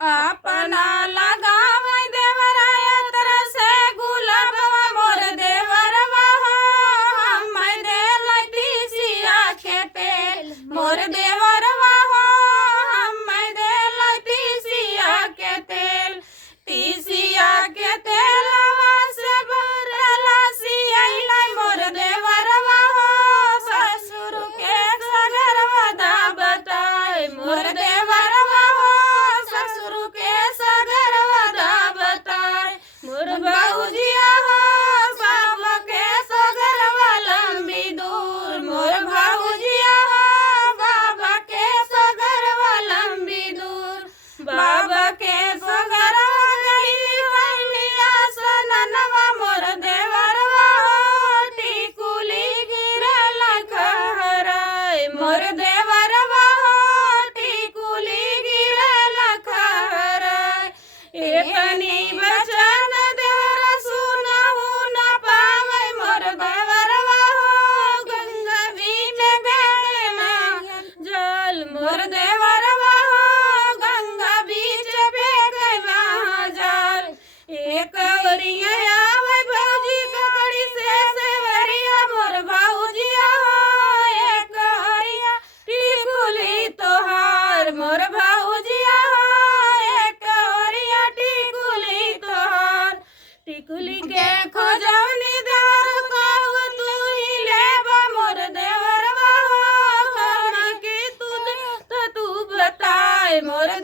अपना लगावे देवराया तरह से गुलाबवा मोर देवरवा हो हम दे लती सिया के तेल मोर देवरवा हो हम दे लती सिया के तेल तीसिया के तेलवा से भरला सिया मोर देवरवा हो ससुर के सगरवा दा बताए मोर देवरवा हो ससुर के सगरवा दा बताए मोर बाबूजिया हो बाबा के सगरवा लंबी दूर मोर बाबूजिया हो बाबा के सगरवा लंबी दूर बाबा के सगरवा गली बलिया सननवा मोर देवरवा हो टिकुली गिरल कहराय मोर देवरवा हो टिकुली गिरल कहराय एकनी बचन देवर सुनहु न पावे मोर देवरवा हो गंगा बीच फेंके ना जल मोर देवरवा हो गंगा बीच फेंके ना जल एक ओरिया आवे भौजी ककड़ी से सेवरिया मोर भौजिया हो एक ओरिया टिकुली तोहार मोर भौजिया हो एक ओरिया टिकुली तोहार टिकुली के खोजौनी दार कहू तू ही लेबा मोर देवरवा हो की तू दे तो तू बताए मोर